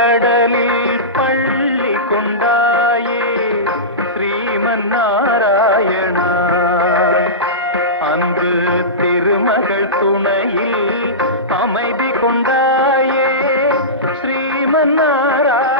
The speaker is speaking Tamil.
கடலில் பள்ளி கொண்டாயே ஸ்ரீமன் நாராயணா. அன்பு திருமகள் துணையில் அமைதி கொண்டாயே ஸ்ரீமன் நாராயணா.